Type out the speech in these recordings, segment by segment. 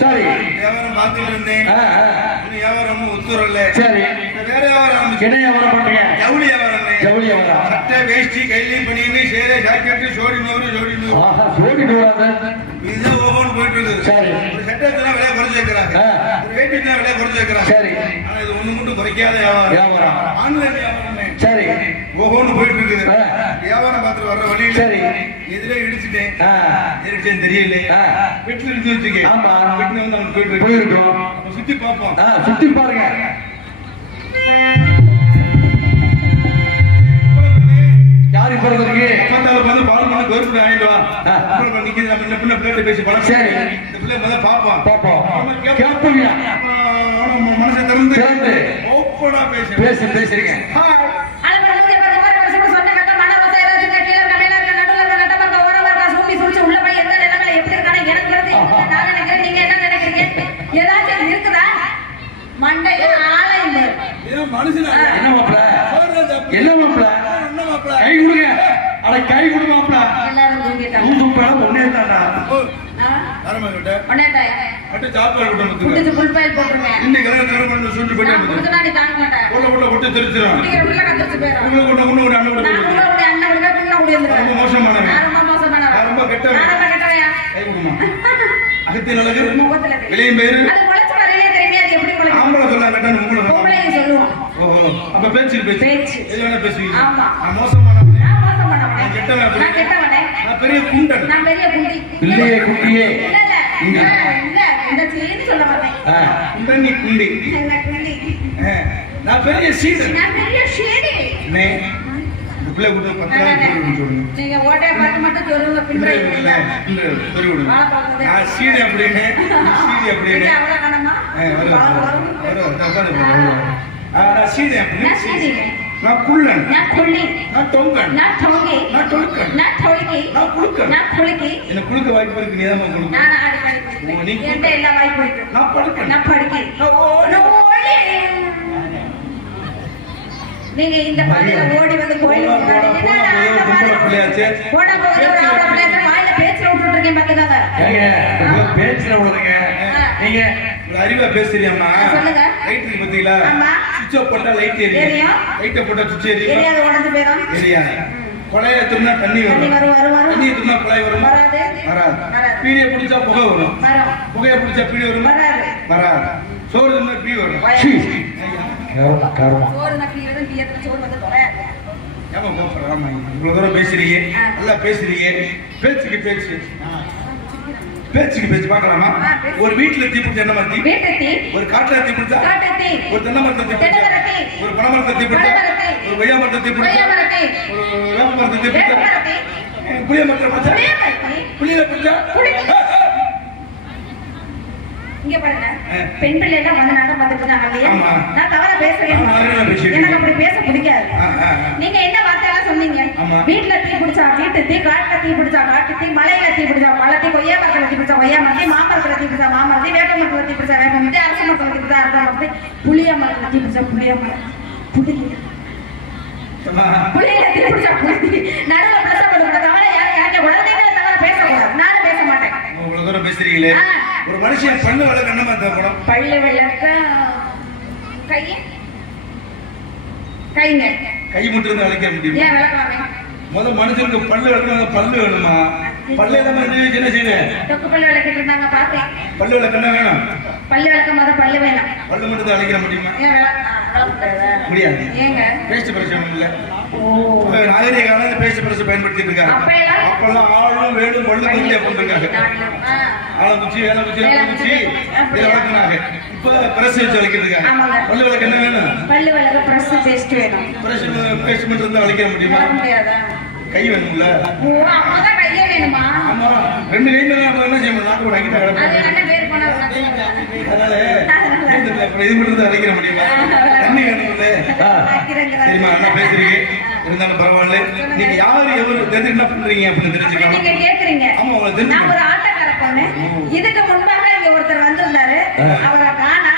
சரி. வியாபாரம் பார்த்துட்டு இருந்தேன். வியாபாரம் ஒத்துறல. சரி. வேற வியாபாரம். என்ன வியாபாரம் பண்றீங்க? ஜவுளி வியாபாரம். ஜவுளி வியாபாரம். சட்டை வேஷ்டி கைலி பனியனு சேலை ஜாக்கெட்டு ஜோடி நூறு. ஜோடி நூறு. இதுதான் ஓஹோன்னு போயிட்டு இருக்குது. சரி. ஒரு சட்டத்துல விலை குறைச்சு வைக்கிறாங்க. ஒரு வேட்டிக்கு விலை குறைச்சு வைக்கிறாங்க. சரி. ஆனா இது ஒண்ணு மட்டும் குறைக்காத வியாபாரம். ஆன்லைன் வியாபாரம். சரி. ஓஹோன்னு போயிட்டு இருக்குது. வியாபாரம் பார்த்துட்டு வர்ற வழியில சரி எதிரே இடிச்சுட்டேன். இடிச்சேன் தெரியல. வீட்டுல இருந்து வச்சுக்கேன். ஆமா. வீட்டுல வந்து அவன் போயிட்டு போயிருக்கோம். சுத்தி பார்ப்போம். சுத்தி பாருங்க. யாரு பிறந்திருக்கு? வந்து பால் பண்ண கவர்மெண்ட் ஆயிட்டு வா. அப்புறம் நிக்கிது நம்ம பிள்ளை பிள்ளை பேசி பழம். சரி. இந்த பிள்ளை முதல்ல பார்ப்போம். கேட்பீங்க. மனசை திறந்து ஓப்பனா பேசுறீங்க. கை கொடுங்க. அட கை கொடு மாப்ள. எல்லாரும் ஒண்ணே தான்டா. அட்டு சாப்பாடு விட்டு ஃபுல் பைல் போட்டுருங்க. இன்னைக்கு கரெக்ட் சொல்லி போட்டு முன்னாடி தாங்க மாட்டேன். போட்டு தெரிஞ்சிரும். உள்ள கத்துச்சு போயிடும். உள்ள அண்ணன் ரொம்ப மோசமானவன். ரொம்ப கெட்டவன். கை கொடுமா. அகத்தின் அழகு விலையும் பேரு அது முளைச்சு வரவே தெரியாது. எப்படி முளைச்சு ஆம்பளை சொல்ல கட்டான உங்களை சொல்லுவோம். ஓஹோ அப்ப பேச்சு எது வேணா பேசுவீங்க. ஆமா. நான் மோசமானவன். நான் கெட்டவனே. நான் பெரிய குண்டன். நான் பெரிய குண்டி. இல்லையே குண்டியே. இல்ல இந்த சீனி சொல்ல வரேன். குண்டன் நீ குண்டி. நான் குண்டி. நான் பெரிய சீடு. நான் பெரிய சீடு. நே பிள்ளை கூட 10 நாள் சொல்லுங்க. நீங்க ஓட்டை பார்த்து மட்டும் சொல்லுங்க. பின்றை இல்ல சொல்லி விடுங்க. நான் சீடு அப்படினே சீடு அப்படினே. அவள காணமா? வரும். நான் சீடு அப்படினே. நான் சீடு. நான் குள்ளன். நான் குள்ளி. நான் தொங்கன். நான் தொங்கி. நான் தொழுக்கன். நான் தொழுகி. நான் குளுக்கன். நான் குளுக்கி. என்ன குளுக்க வாய்ப்பு இருக்கு. நீ தான் குளுக்க. நான் ஆடி படுக்கேன். என்கிட்ட எல்லா வாய்ப்பு இருக்கு. நான் படுக்கேன். நான் படுக்கி. நான் ஓடி. நீங்க இந்த பாதையில ஓடி வந்து கோயில் முன்னாடி போட போது ஒரு ஆளை பிள்ளைங்க வாயில பேச்சுல விட்டுட்டு இருக்கேன் பாத்துக்காங்க. ஏங்க பேச்சுல விடுறீங்க. நீங்க அறிவா பேசுறியாம்மா? சொல்லுங்க. லைட் இருக்கு பாத்தீங்களா? ஆமா. சுவிட்ச் ஆஃப் பண்ணா லைட் எரியும். லைட்ட போட்டா சுவிட்ச் எரியும். எரியாது உடைஞ்சு போயிடும். எரியா. கொலைய தும்னா தண்ணி வரும். தண்ணி தும்னா கொலை வரும். வராது. பீடிய பிடிச்சா புகை வரும். புகைய பிடிச்சா பீடி வரும். வராது. சோறு தும்னா பீ வரும். சோறு நக்கி வந்து பீயத்துல சோறு வந்து தொலையாது. ஏமா கோபறாமா? இவ்வளவு தூரம் பேசுறீங்க. நல்லா பேசுறீங்க. பேச்சுக்கு பேச்சு பார்க்கலாமா? ஒரு வீட்டுல தீ பிடிச்சா என்ன மாதிரி? ஒரு காட்டுல தீ பிடிச்சா? ஒரு தென்னை மரத்தை தீ பிடிச்சா? ஒரு பனை மரத்தை தீ பிடிச்சா? ஒரு கொய்யா மரத்தை தீ பிடிச்சா? ஒரு வேப்ப மரத்தை தீ பிடிச்சா? புளிய மரத்தை பிடிச்சா? புளியில பிடிச்சா? இங்க பாருங்க. பெண் பிள்ளை எல்லாம் வந்து நாங்க பார்த்துட்டு இருக்காங்க இல்லையா? நான் தவறா பேசுறேன். எனக்கு அப்படி பேச பிடிக்காது. நீங்க என்ன வார்த்தையெல்லாம் சொன்னீங்க? வீட்டுல தீ பிடிச்சா வீட்டு தீ, காட்டுல தீ பிடிச்சா காட்டு தீ, மலையில தீ பிடிச்சா மலை தீ, கொய்யா மரத்துல தீ பிடிச்சா கொய்யா மரத்தி, மாமரத்துல தீ பிடிச்சா மாமரத்தி, வேப்ப மரத்துல தீ பிடிச்சா வேப்ப மரத்தி, அரச மரத்துல தீ பிடிச்சா அரச மரத்தி, புளிய மரத்துல தீ பிடிச்சா புளிய மரம். புளியில தீ பிடிச்சா புளி. நடுவுல பிரசப்பட தவறை யாரும் குழந்தைகளை தவற பேசக்கூடாது. நானும் பேச மாட்டேன். இவ்வளவு தூரம் பேசுறீங்களே. ஒரு மனுஷன் பல்லு விளக்க என்ன தேவைப்படும்? பல்லு விளக்க கைங்க கை மட்டும் இருந்து அழைக்க முடியும். ஏன் விளக்கலாமே? முதல் மனுஷனுக்கு பல்லு விளக்கணும். பல்லு வேணுமா? பல்லு எல்லாம் என்ன செய்வேன்? தொக்கு பல்லு விளக்கிட்டு இருந்தாங்க பார்த்தேன். பல்லு விளக்க என்ன வேணும்? பல்லு விளக்கும் போது பல்லு வேணும். பல்லு மட்டும் அழைக்க முடியுமா? முடியாது. ஏங்க பேஸ்ட் பிரஷ் இல்ல. நாகரிக காலம் பேஸ்ட் பிரஷ் பயன்படுத்திட்டு இருக்காங்க. அப்பெல்லாம் ஆளும் வேணும் பல்லு குச்சியா போட்டுருக்காங்க. ஆளும் குச்சி வேலை குச்சி குச்சி இதை வளர்க்குறாங்க. இப்ப பிரஷ் வச்சு வளைக்கிட்டு இருக்காங்க. பல்லு விளக்கு என்ன வேணும்? பல்லு விளக்க பிரஷ் பேஸ்ட் வேணும். பிரஷ் பேஸ்ட் மட்டும் இருந்தா வளைக்க முடியுமா? முடியாதா? கை வேணும்ல. அப்பதான் கையே வேணுமா? ஆமா. ரெண்டு கை மேல அப்ப என்ன செய்யணும்? நாக்கு கூட அங்கிட்ட கிடக்கு. அது என்ன பேர் பண்ணா அதனால இது மட்டும் தான் அழைக்க முடியுமா? தண்ணி வேணும்ல. சரிமா என்ன பேசுறீங்க? இருந்தாலும் பரவாயில்ல. நீங்க யாரு எவரு தெரிஞ்சு என்ன பண்றீங்க அப்படின்னு தெரிஞ்சுக்கலாம். நீங்க கேக்குறீங்க. ஆமா உங்களுக்கு தெரிஞ்சு. நான் ஒரு ஆட்டக்கார பொண்ணு. இதுக்கு முன்பாக இங்க ஒருத்தர் வந்திருந்தாரு. அவரை காணா.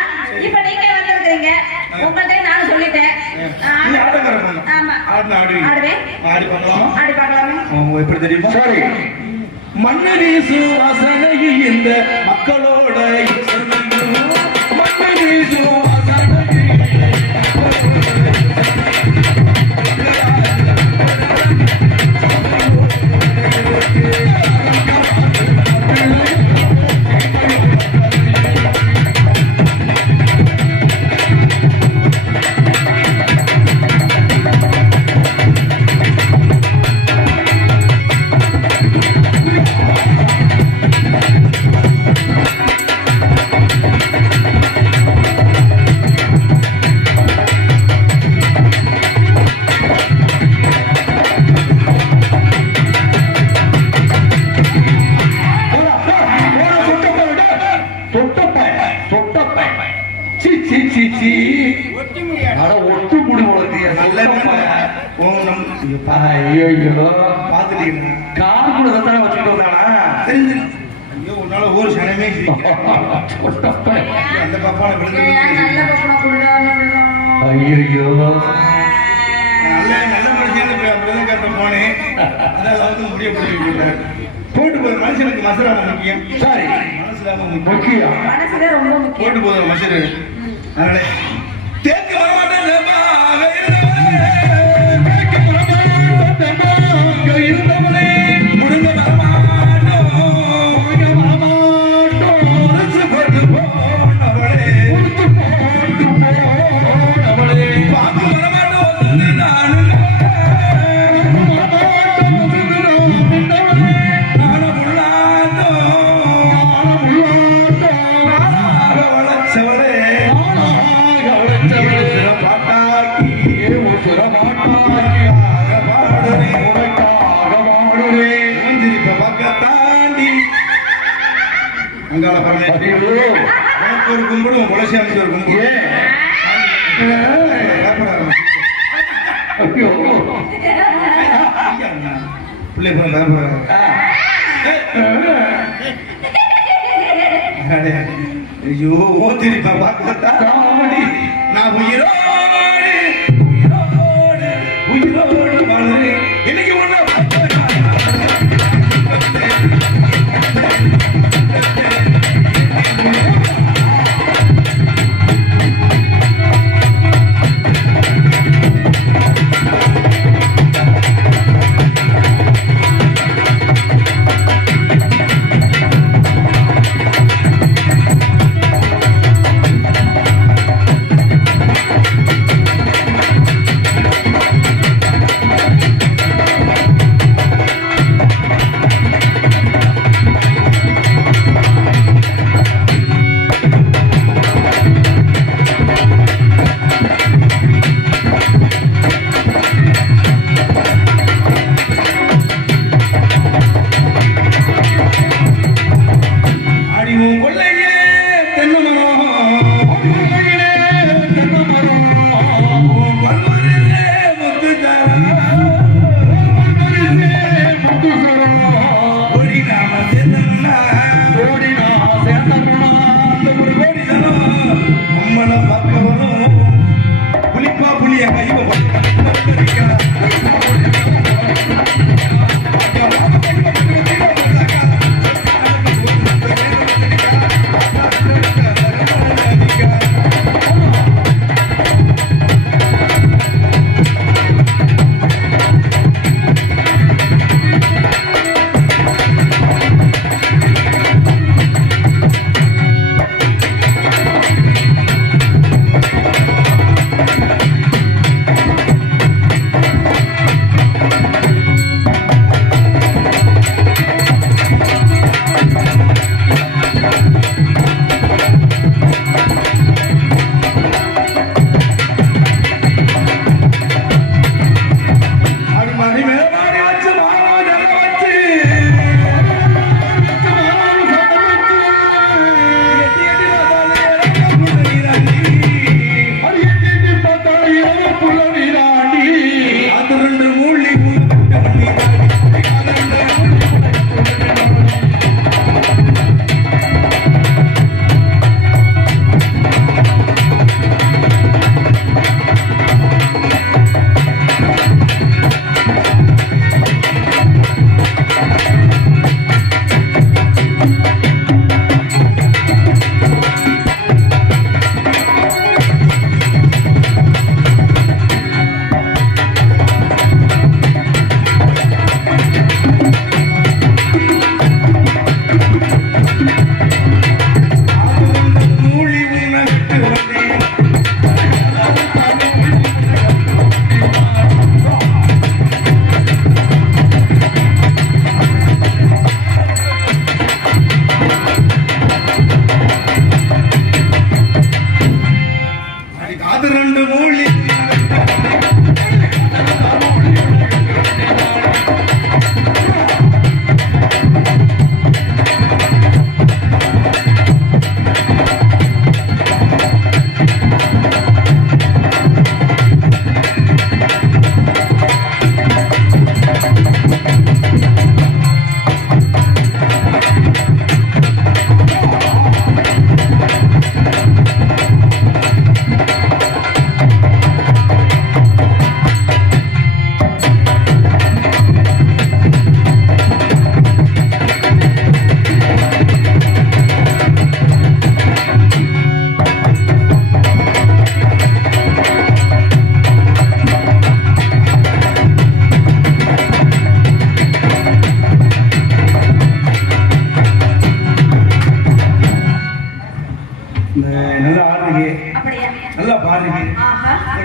இப்ப நீங்க வந்திருக்கீங்க. உங்கள்ட்ட நான் சொல்லிட்டேன். நீ ஆட்டக்கார பொண்ணு. ஆமா. ஆடுவேன். ஆடி பார்க்கலாமா? ஆடி பார்க்கலாமா? எப்படி தெரியுமா? சரி. மண்ணு வீசு வாசனையில் இந்த மக்களோட அட ஒட்டு முடி உலகத்தையே நல்ல ஓம் நம் ஐயோ பாத்துட்டீங்களா கார் கூட தான் வச்சுட்டு வந்தானா தெரிஞ்சு ஐயோ உன்னால ஒரு சனமே அந்த பாப்பான விழுந்து நல்ல பக்கம் கொடுறாங்க ஐயோ நல்ல மனுஷன் அப்படிதான் கேட்ட போனேன் அதாவது முடிய போட்டு போட்டு போகிற மனுஷனுக்கு மசராம முக்கியம் சரி மனசுலாம முக்கியம் முக்கியம் மனசுதான் ரொம்ப முக்கியம் போட்டு போகிற மனுஷன் அதனால தேக்க வரமாட்டேன் முடிஞ்ச ஒரு கும்பிடும் குலசி அமைச்சு ஒரு கும்பிடு பிள்ளை ஐயோ ஓத்திரிப்பா பார்த்தா நான் உயிரோடு வாழ்றேன் இன்னைக்கு ஒண்ணு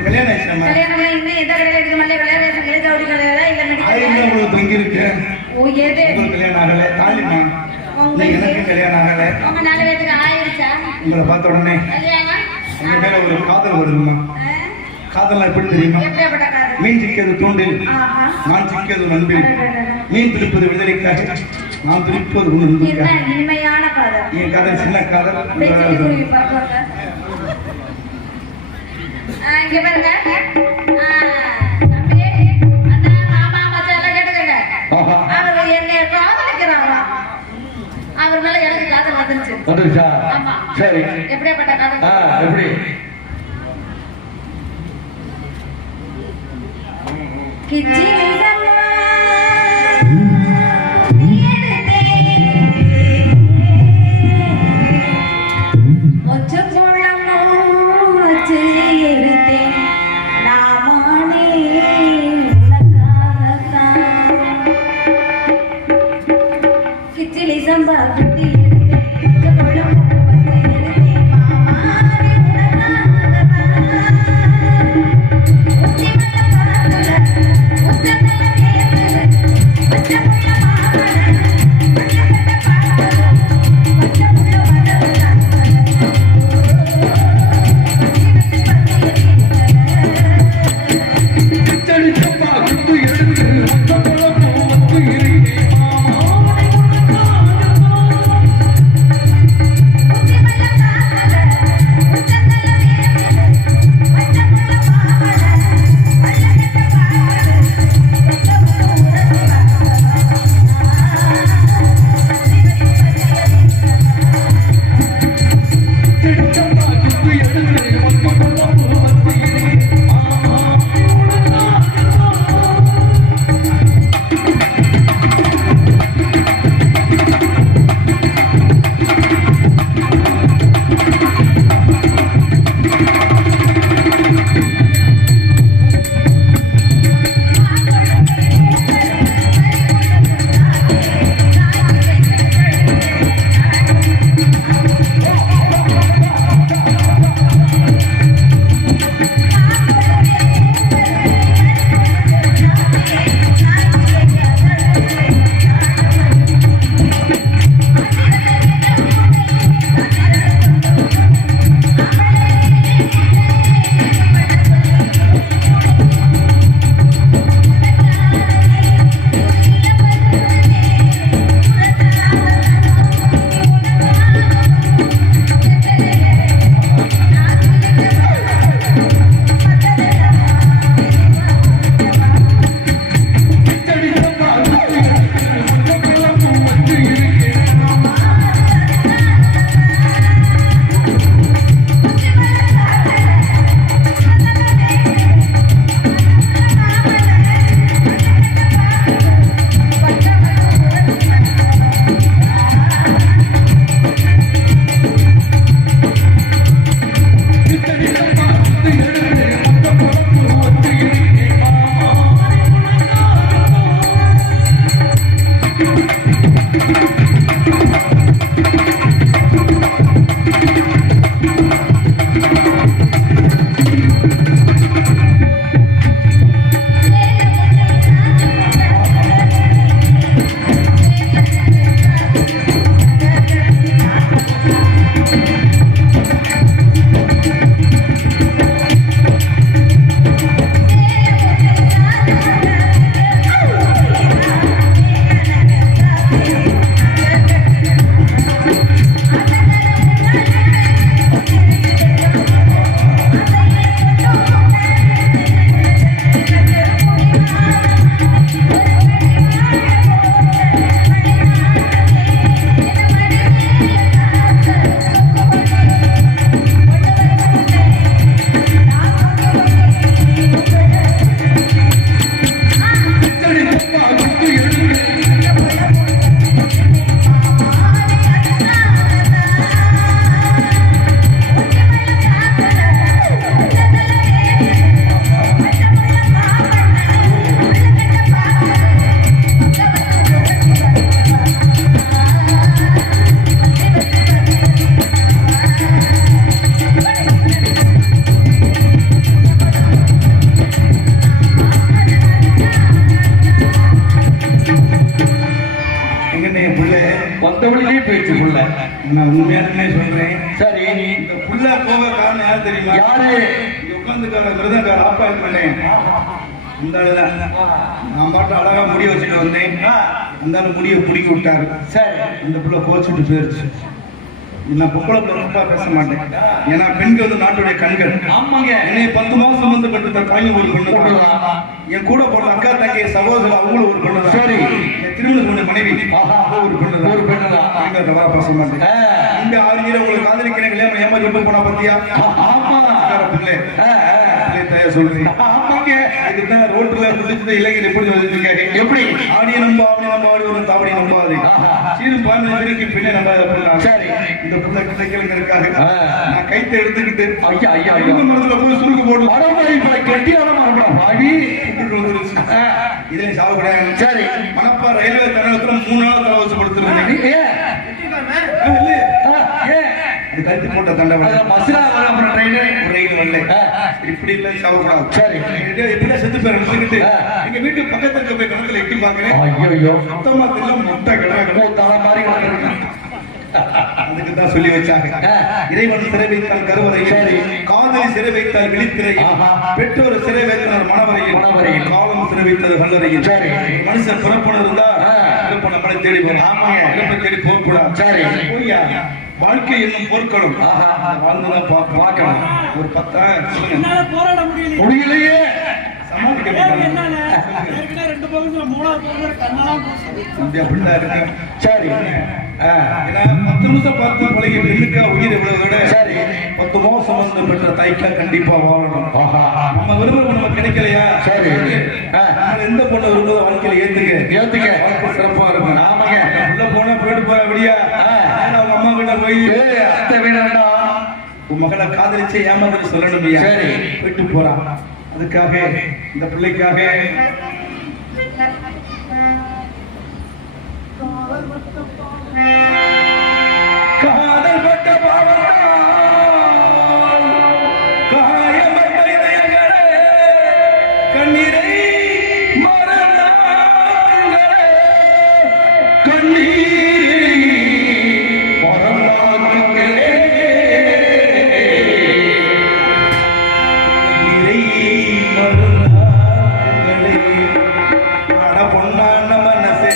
கல்யாணம் ஆயிடுச்சாமா கல்யாணம் இன்னும் எந்த கடையில இருக்கு மல்லிகை கல்யாணம் இருக்கு ஜவுளி கல்யாணம் இல்ல ஆயிரம் மெடிக்கல் உங்களுக்கு தொங்கி இருக்கு ஓ ஏதே உங்களுக்கு கல்யாணம் ஆகல தாலிமா எனக்கு கல்யாணம் ஆகல உங்க நல்ல பேருக்கு ஆயிருச்சா உங்களை பார்த்த உடனே கல்யாணம் உங்க மேல ஒரு காதல் வருதுமா காதல்லாம் எப்படி தெரியுமா எப்படிப்பட்ட காதல் மீன் சிக்கியது தூண்டில் ஆஹா நான் சிக்கியது நண்பில் மீன் பிடிப்பது விடுதலைக்காக நான் பிடிப்பது உன் என்ன நண்புக்காக இனிமையான காதல் என் காதல் சின்ன காதல் வெற்றி குருவி பறக்குவாங்க இங்க பாருங்க தம்பி அண்ணா மாமா மச்சான் எல்லாம் கேட்டுக்கங்க ஆஹா அவர் என்னை காதலிக்கிறாரா அவர் மேல எனக்கு காதல் வந்துருச்சு வந்துருச்சா ஆமா சரி எப்படியாப்பட்ட காதல் எப்படி கிச்சிலி சம்பா குட்டி எடுத்தேன் தெரியுமா? யாரு? இங்க உட்கார்ந்துக்கார மிருதங்கார ஆப்பா பண்ணே இந்த ஆளுதான். நான் பாட்டு அழகா முடிய வச்சுட்டு வந்தேன். அந்த ஆளு முடிய பிடிக்க விட்டாரு. சரி. இந்த புள்ள கோச்சுட்டு போயிருச்சு. நான் பொம்பளை ரொம்ப பேச மாட்டேன். ஏன்னா பெண்கள் வந்து நாட்டுடைய கண்கள். ஆமாங்க. என்னை 10 மாசம் வந்து பெற்று தாயும் ஒரு பொண்ணு தான். என் கூட போற அக்கா தங்கை சகோதரர் அவங்களும் ஒரு பொண்ணு தான். சரி. என் திருமணம் பண்ண மனைவி ஒரு பொண்ணு தான். ஒரு பெண்ணு தான். நீங்க தவறா பேச மாட்டேன். இந்த 6 இயர் உங்களுக்கு காதலிக்கிறேன் கல்யாணம் ஏமாத்தி ரொம்ப போனா பத்தியா? ஆமா. பிள்ளை தயார் சொல்றீங்க. ஆமாங்க. இதுதான் ரோட்ல குடிச்சது இளைஞர் எப்படி சொல்லிருக்காங்க? எப்படி? ஆடி நம்ப ஆடி ஒரு தாவடி நம்பாது. சீரும் பாருங்க சிரிக்கு பின்னே நம்பாத. சரி. இந்த புள்ள கிடைக்கிறதுக்காக நான் கைத்தை எடுத்துக்கிட்டு ஐயா ஐயா ஐயா மரத்துல போய் சுருக்கு போட்டு மரமணி இப்ப கெட்டியான மரம் பாவி இதுல சாப்பிடாங்க. சரி. மணப்பா ரயில்வே தரத்துல 3 நாள் தலை வச்சு படுத்துருந்தேன். அது கழுத்து போட்ட தண்டை மசுரா அப்புறம் ட்ரெயின் ரயில் வரல. இப்படி இல்ல சாப்பிடாது. சரி. எப்படியா செத்து பேர் எடுத்துக்கிட்டு எங்க வீட்டு பக்கத்துல இருக்க போய் கணக்குல எட்டி பாக்குறேன். ஐயோ மொத்தமா தின்ன முட்டை கிடக்கு தலை மாதிரி அதுக்கு தான் சொல்லி வச்சாங்க. இறைவன் சிறை வைத்தால் கருவறையில், காதலி சிறை வைத்தால் விழித்திரையில், பெற்றோர் சிறை வைத்தால் மனவரையில், காலம் சிறை வைத்தது கல்லறையில். மனுஷன் பிறப்பன இருந்தா பிறப்ப நம்மளை தேடி பிறப்பை தேடி போகக்கூடாது. போய்யா வாழ்க்கை என்னும் போர்க்களம் வாழ்ந்துதான் பார்க்கணும். ஒரு 10 சொல்லுங்க முடியலையே சமாளிக்க சரி. 10 நிமிஷம் பார்த்து பழகி பெண்ணுக்கா உயிர் விட சரி 10 மாசம் வந்து பெற்ற தாய்க்கா கண்டிப்பா வாழணும். நம்ம விரும்புறது நம்ம கிடைக்கலையா? சரி. எந்த பொண்ணு விரும்புவதோ வாழ்க்கையில ஏத்துக்க வாழ்க்கை சிறப்பா இருக்கும். ஆமாங்க. உள்ள போனா போயிட்டு போற அப்படியா? அவங்க அம்மா கிட்ட போய் அத்தை வேணாண்டா உன் மகளை காதலிச்சு ஏமாந்து சொல்லணும். சரி போயிட்டு போறான். அதுக்காக இந்த பிள்ளைக்காக காதல் பட்ட பாவத்தால் காயப்பட்ட இதயங்களே கண்ணீரை மறந்தாங்களே கண்ணீரை மறந்தாங்களே கண்ணீரை மறந்தாங்களே அட பொன்னான மனசே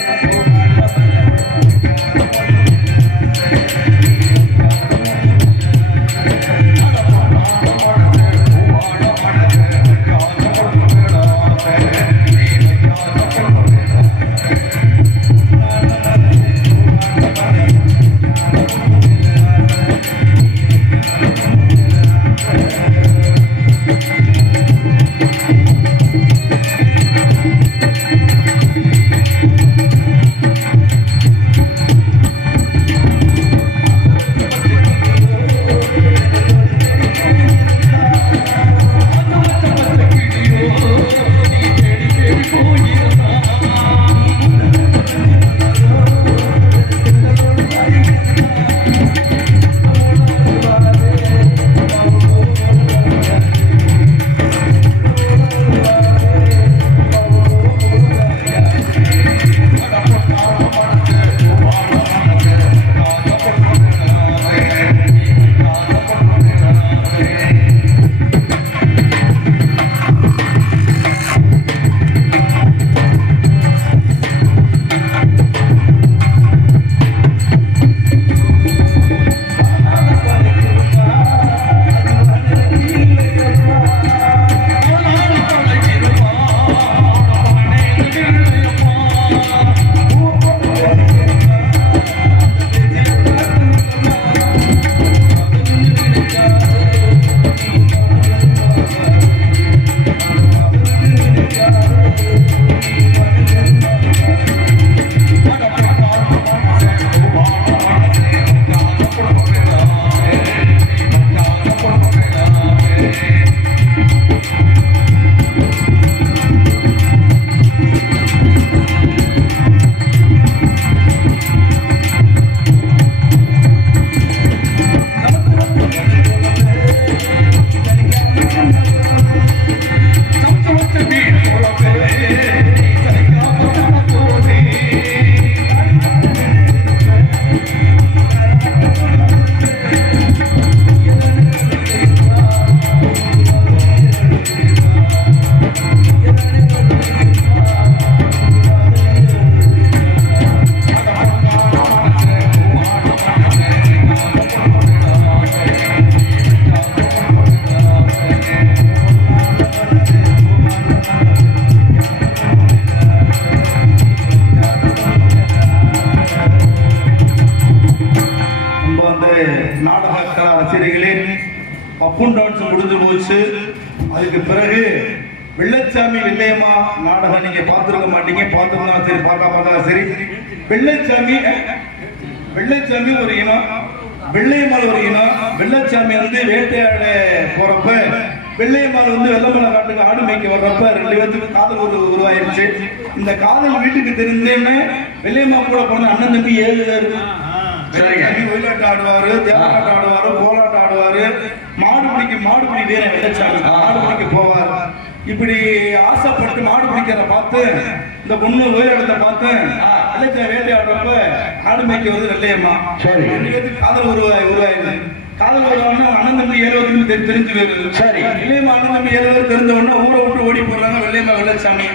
பப்புன் டான்ஸ் முடிஞ்சு போச்சு. அதுக்கு பிறகு வெள்ளச்சாமி வெள்ளையம்மா நாடகம் நீங்க பார்த்துருக்க மாட்டீங்க, பார்த்துருந்தா சரி, பார்க்காம சரி. வெள்ளைச்சாமி ஒரு இனம், வெள்ளையம்மாள் ஒரு இனம். வெள்ளச்சாமி வந்து வேட்டையாட போறப்ப வெள்ளையம்மாள் வந்து வெள்ளமலை காட்டுக்கு ஆடு மேய்க்க வர்றப்ப 2 பேத்துக்கு காதல் உருவாயிருச்சு. இந்த காதல் வீட்டுக்கு தெரிஞ்சேன்னு வெள்ளையம்மா கூட போன அண்ணன் தம்பி 7 பேர். ஒயிலாட்டம் ஆடுவாரு, தேவலாட்டம் ஆடுவாரு, கோலாட்டம் ஆடுவாரு, மாடுபிடி வீரன் வெள்ளச்சாமி மாடு பிடிக்க போவார். இப்படி ஆசைப்பட்டு மாடு பிடிக்கிறத பார்த்து இந்த பொண்ணு ஒயிலாட்டத்தை பார்த்து வெள்ளச்சாமி வேட்டையாடுறப்ப ஆடு மேய்க்க வருது வெள்ளையம்மா. 2 பேத்துக்கு காதல் உருவாயிருது. காதல் வருவாங்கன்னா அண்ணன் தம்பி 7 பேருக்கு தெரிஞ்சு போயிருது. வெள்ளையம்மா அண்ணன் தம்பி 7 பேர் தெரிஞ்ச உடனே ஊரை விட்டு ஓடி போடுறாங்க வெள்ளையம்மா வெள்ளச்சாமி.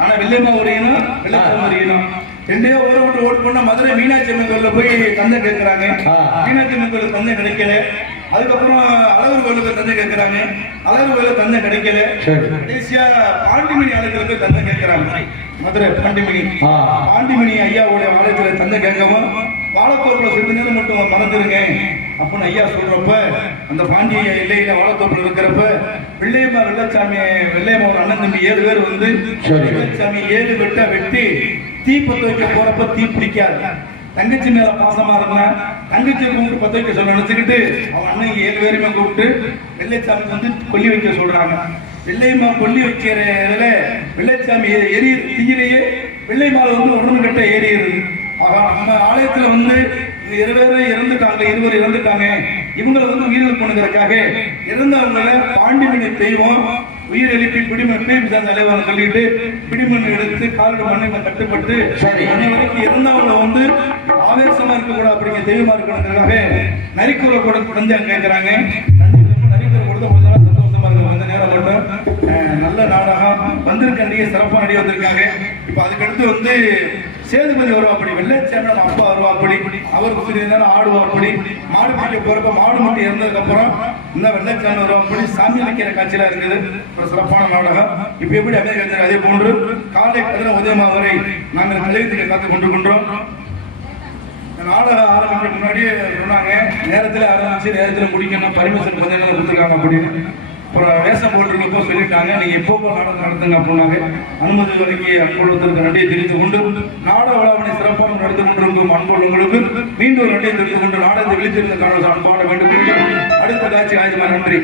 ஆனா வெள்ளையம்மா ஒரு இனம், வெள்ளச்சாமி ஒரு இனம். 2 ஊரை விட்டு ஓடி போனா மதுரை மீனாட்சி அம்மன் கோயில்ல போய் தந்தை கேட்கிறாங்க. மீனாட்சி அம்மன் கோயிலுக்கு தந்தை கிடைக்கல. அதுக்கப்புறம் அழகு கோயிலுக்கு தந்தை கேட்கிறாங்க. அழகு கோயில தந்தை கிடைக்கல. கடைசியா பாண்டிமணி ஆலயத்துல போய் தந்தை கேட்கிறாங்க. மதுரை பாண்டிமணி ஐயாவோட ஆலயத்துல தந்தை கேட்கவும் வாழைத்தோப்புல சிறிது நேரம் மட்டும் மறந்துருங்க அப்படின்னு ஐயா சொல்றப்ப அந்த பாண்டிய இல்லையில வாழைத்தோப்புல இருக்கிறப்ப வெள்ளையம்மா ஒரு அண்ணன் தம்பி 7 பேர் வந்து வெள்ளச்சாமி 7 வெட்ட வெட்டி தீப்பத்த வைக்க போறப்ப தீ பிடிக்காது. தங்கச்சி மேல பாசமா இருந்தா தங்கச்சியை கூப்பிட்டு பத்த வைக்க சொல்ல நினைச்சுக்கிட்டு அவன் அண்ணன் 7 பேருமே கூப்பிட்டு வெள்ளைச்சாமி வந்து கொல்லி வைக்க சொல்றாங்க. வெள்ளையம்மா கொல்லி வைக்கிற இதுல வெள்ளைச்சாமி தீயிலேயே வெள்ளையம்மாள் வந்து ஒன்று கட்ட ஏறிடுது. ஆகா, நம்ம ஆலயத்துல வந்து 2 பேரும் இறந்துட்டாங்க, இவங்களை வந்து உயிரிழப்பு பண்ணுறதுக்காக இறந்தவங்கள பாண்டிமணி தெய்வம் உயிர் எழுப்பி பிடிமண் தலைவான்னு சொல்லிட்டு பிடிமண் எடுத்து காலோட மண்ணை கட்டுப்பட்டு வரைக்கும் இறந்தவங்களை வந்து ஆவேசமா இருக்கக்கூடாது அப்படிங்கிற தெய்வமா இருக்கணுங்கிறதுக்காக நரிக்குறை கூட குறைஞ்சாங்க கேட்கிறாங்க. நரிக்குறை கொடுத்த கொஞ்ச நாள் சந்தோஷமா இருக்கு. அந்த நேரம் மட்டும் நல்ல நாடகம் வந்திருக்க சிறப்பாக நடிகை வந்திருக்காங்க. இப்ப அதுக்கடுத்து வந்து சேதுபதி வருவாப்படி, வெள்ளச்சாமி அப்பா வருவாப்படி, அவருக்கு சிறிது நேரம் ஆடுவாப்படி, மாடு மாட்டி போறப்ப மாடு மாட்டி இறந்ததுக்கு அப்புறம் இந்த வெள்ளச்சாமி வருவாப்படி சாமி வைக்கிற காட்சியெல்லாம் இருக்குது. ஒரு சிறப்பான நாடகம். இப்ப எப்படி அமைதியாக அதே போன்று காலை கதிர உதயமா வரை நாங்கள் கலையத்துக்கு காத்துக் கொண்டிருக்கின்றோம். நாடகம் ஆரம்பிக்க முன்னாடியே சொன்னாங்க நேரத்தில் ஆரம்பிச்சு நேரத்தில் முடிக்கணும், பர்மிஷன் கொஞ்ச நேரம் கொடுத்துருக்காங்க அப்படின்னு. அப்புறம் வேஷம் போட்டிருக்கப்போ சொல்லிட்டாங்க நீங்க எப்போ நாடகம் நடத்துங்க அப்படின்னாங்க. அனுமதி வரைக்கும் அன்புள்ளத்திற்கு நன்றியை தெரிவித்துக் கொண்டு நாடக விழாவினை சிறப்பாக நடத்தி கொண்டிருக்கும் அன்புள்ளவங்களுக்கு மீண்டும் நன்றியை தெரிவித்துக் கொண்டு நாடகத்தை விழித்திருந்த காரணம் அன்பான வேண்டும். அடுத்த காட்சி ஆயுதமா நன்றி.